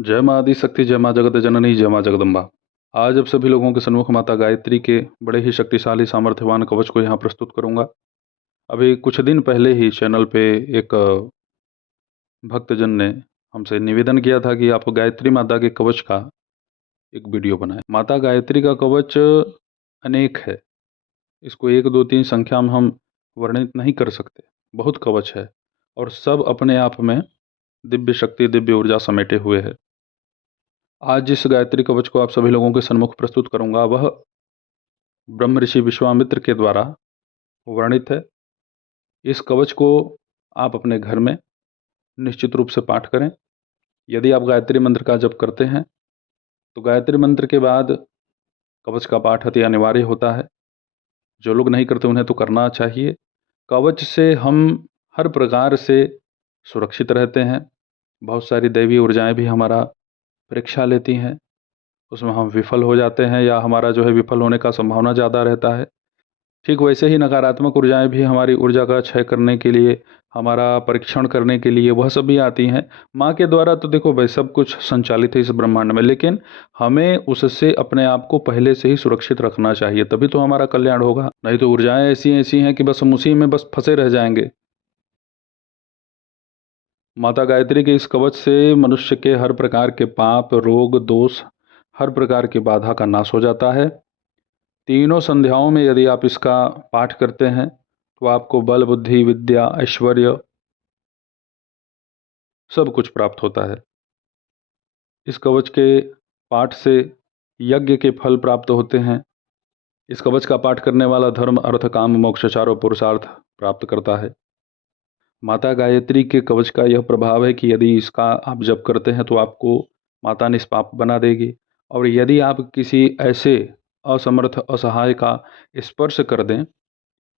जय माँ आदि शक्ति, जय माँ जगत जननी, जय माँ जगदम्बा। आज अब सभी लोगों के सन्मुख माता गायत्री के बड़े ही शक्तिशाली सामर्थ्यवान कवच को यहाँ प्रस्तुत करूंगा। अभी कुछ दिन पहले ही चैनल पे एक भक्तजन ने हमसे निवेदन किया था कि आप गायत्री माता के कवच का एक वीडियो बनाएं। माता गायत्री का कवच अनेक है, इसको 1 2 3 संख्या में हम वर्णित नहीं कर सकते। बहुत कवच है और सब अपने आप में दिव्य शक्ति, दिव्य ऊर्जा समेटे हुए है। आज जिस गायत्री कवच को आप सभी लोगों के सन्मुख प्रस्तुत करूंगा वह ब्रह्म ऋषि विश्वामित्र के द्वारा वर्णित है। इस कवच को आप अपने घर में निश्चित रूप से पाठ करें। यदि आप गायत्री मंत्र का जप करते हैं तो गायत्री मंत्र के बाद कवच का पाठ अति अनिवार्य होता है। जो लोग नहीं करते उन्हें तो करना चाहिए। कवच से हम हर प्रकार से सुरक्षित रहते हैं। बहुत सारी दैवी ऊर्जाएं भी हमारा परीक्षा लेती हैं, उसमें हम विफल हो जाते हैं या हमारा जो है विफल होने का संभावना ज़्यादा रहता है। ठीक वैसे ही नकारात्मक ऊर्जाएं भी हमारी ऊर्जा का क्षय करने के लिए, हमारा परीक्षण करने के लिए वह सब भी आती हैं। माँ के द्वारा तो देखो भाई सब कुछ संचालित है इस ब्रह्मांड में, लेकिन हमें उससे अपने आप को पहले से ही सुरक्षित रखना चाहिए, तभी तो हमारा कल्याण होगा। नहीं तो ऊर्जाएं ऐसी ऐसी हैं कि बस हम उसी में बस फंसे रह जाएंगे। माता गायत्री के इस कवच से मनुष्य के हर प्रकार के पाप, रोग, दोष, हर प्रकार की बाधा का नाश हो जाता है। तीनों संध्याओं में यदि आप इसका पाठ करते हैं तो आपको बल, बुद्धि, विद्या, ऐश्वर्य सब कुछ प्राप्त होता है। इस कवच के पाठ से यज्ञ के फल प्राप्त होते हैं। इस कवच का पाठ करने वाला धर्म, अर्थ, काम, मोक्ष चारों पुरुषार्थ प्राप्त करता है। माता गायत्री के कवच का यह प्रभाव है कि यदि इसका आप जप करते हैं तो आपको माता निष्पाप बना देगी, और यदि आप किसी ऐसे असमर्थ, असहाय का स्पर्श कर दें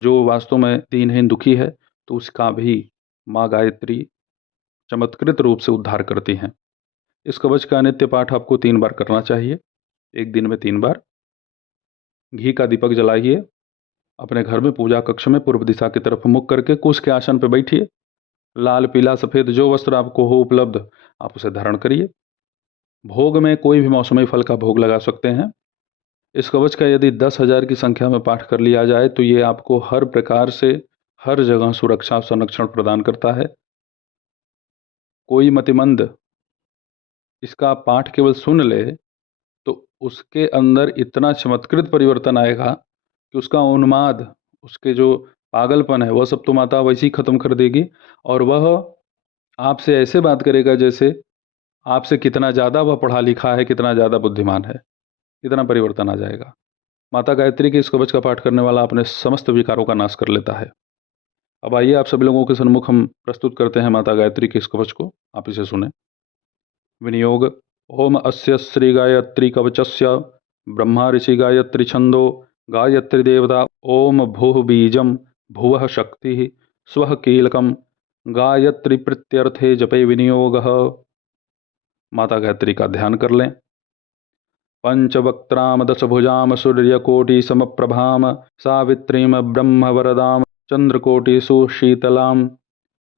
जो वास्तव में दीनहीन, दुखी है, तो उसका भी माँ गायत्री चमत्कृत रूप से उद्धार करती हैं। इस कवच का नित्य पाठ आपको 3 बार करना चाहिए, एक दिन में 3 बार। घी का दीपक जलाइए, अपने घर में पूजा कक्ष में पूर्व दिशा की तरफ मुख करके कुश के आसन पर बैठिए। लाल, पीला, सफ़ेद जो वस्त्र आपको हो उपलब्ध आप उसे धारण करिए। भोग में कोई भी मौसमी फल का भोग लगा सकते हैं। इस कवच का यदि 10,000 की संख्या में पाठ कर लिया जाए तो ये आपको हर प्रकार से, हर जगह सुरक्षा, संरक्षण प्रदान करता है। कोई मतिमंद इसका पाठ केवल सुन ले तो उसके अंदर इतना चमत्कृत परिवर्तन आएगा कि उसका उन्माद, उसके जो पागलपन है वह सब तो माता वैसे ही खत्म कर देगी, और वह आपसे ऐसे बात करेगा जैसे आपसे कितना ज़्यादा वह पढ़ा लिखा है, कितना ज़्यादा बुद्धिमान है। इतना परिवर्तन आ जाएगा। माता गायत्री के इस कवच का पाठ करने वाला अपने समस्त विकारों का नाश कर लेता है। अब आइए आप सभी लोगों के सन्मुख हम प्रस्तुत करते हैं माता गायत्री के इस कवच को, आप इसे सुने। विनियोग। ओम अस्य श्री गायत्री कवचस्य ब्रह्मा ऋषि गायत्री छंदो गायत्री देवता। ओम भूः बीजम भुवः शक्ति स्वः कीलकम गायत्री प्रत्यर्थे जपे विनियोगः। माता गायत्री का ध्यान कर लें। पंचवक्त्राम दशभुजाम सूर्यकोटिसमप्रभाम सावित्रीम ब्रह्मवरदाम चंद्रकोटिषु शीतलाम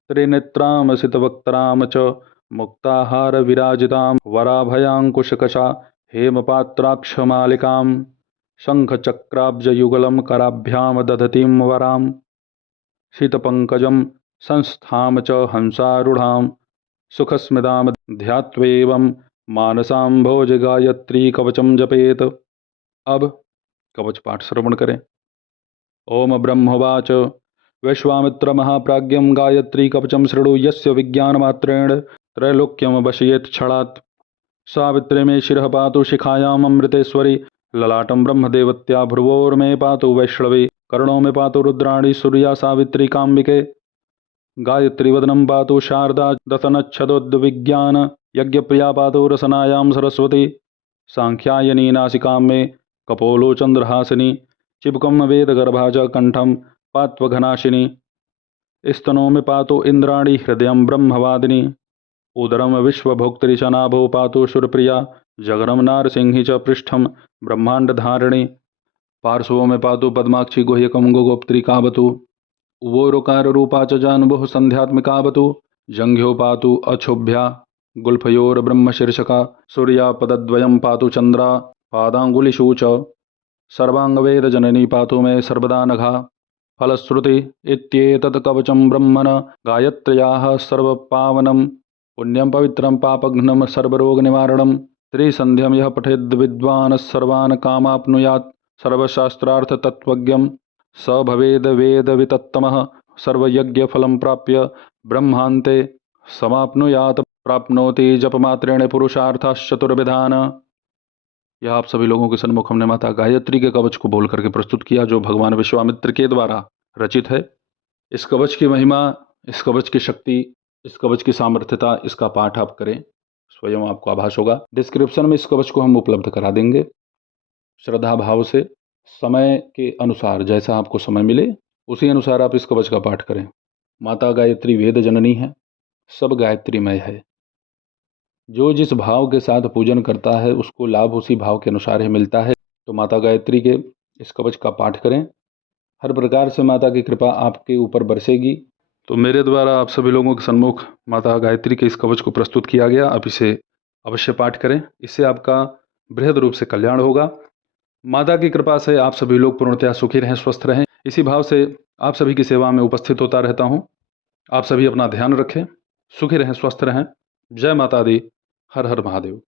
त्रिनेत्राम सितवक्त्राम च मुक्ताहार विराजिताम वराभयांकुशकशा हेमपात्राक्षमालिकाम शंखचक्राब्जयुगलम कराभ्याम दधतीम वराम शीतपंकजम संस्थाम च हंसारूढ़ाम सुखस्मिताम ध्यात्वेवं मानसाम्भोज गायत्री कवचम जपेत। अब कवच पाठ श्रवण करें। ओम ब्रह्मवाच वैश्वामित्र महाप्राज्ञम गायत्री कवचम शृणु यस्य विज्ञानमात्रेण त्रैलोक्यम वशयेत क्षणात्। सावित्रे मे शिरः पातु शिखायाम अमृतेश्वरी ललाटम ब्रह्मदेवत्या भ्रुवोर्मे पातु वैष्णवी कर्णो में पातु रुद्राणी सूर्या सावित्री काम्बिके गायत्री वदनं पातु शारदा दशनच्छदोद्विज्ञान यज्ञप्रिया पातु रसनायां सरस्वती सांख्यायनी नासिकां मे कपोलो चंद्रहासिनी चिबुकम वेदगर्भा च कंठम पात्वघनाशिनी स्तनों में पातु इंद्राणी हृदय ब्रह्मवादिनी उदरम विश्वभोक्तरी च नाभो पातु सुरप्रिया जगरम नारसिंहि च पृष्ठम ब्रह्मांडधारिणी पार्श्वों में पातु पद्माक्षी गुह्यकम गुगोप्त्रिकावतु उवोरोकार रूपा च जानुभुः संध्यात्मिकावतु जंघ्यो पातु अक्षोभ्या गुल्फयोर्ब्रह्मशीर्षका सूर्यापदद्वयं पातु चन्द्रा पादाङ्गुलिषु च सर्वाङ्गवेदजननी पातु मे सर्वदा नघा। फलश्रुति इत्येतत् कवचं ब्रह्मण गायत्र्याः सर्वपावनं पुण्यं पवित्रं पापघ्नं सर्वरोगनिवारणं। त्रिसन्ध्यं यः पठेद् विद्वान् सर्वान् कामाप्नुयात् सर्वशास्त्रार्थतत्त्वज्ञं स भवेद् वेदवितत्तमः सर्वयज्ञफलं प्राप्य ब्रह्मान्ते समाप्नुयात् प्राप्नोति जपमात्रेण पुरुषार्थश्चतुर्विधान। यह आप सभी लोगों के सन्मुख हमने माता गायत्री के कवच को बोल करके प्रस्तुत किया, जो भगवान विश्वामित्र के द्वारा रचित है। इस कवच की महिमा, इस कवच की शक्ति, इस कवच की सामर्थ्यता, इसका पाठ आप करें, स्वयं आपको आभास होगा। डिस्क्रिप्शन में इस कवच को हम उपलब्ध करा देंगे। श्रद्धा भाव से समय के अनुसार, जैसा आपको समय मिले उसी अनुसार आप इस कवच का पाठ करें। माता गायत्री वेद जननी है, सब गायत्रीमय है। जो जिस भाव के साथ पूजन करता है उसको लाभ उसी भाव के अनुसार ही मिलता है। तो माता गायत्री के इस कवच का पाठ करें, हर प्रकार से माता की कृपा आपके ऊपर बरसेगी। तो मेरे द्वारा आप सभी लोगों के सन्मुख माता गायत्री के इस कवच को प्रस्तुत किया गया, आप इसे अवश्य पाठ करें, इससे आपका बृहद रूप से कल्याण होगा। माता की कृपा से आप सभी लोग पूर्णतया सुखी रहें, स्वस्थ रहें। इसी भाव से आप सभी की सेवा में उपस्थित होता रहता हूँ। आप सभी अपना ध्यान रखें, सुखी रहें, स्वस्थ रहें। जय माता दी। हर हर महादेव।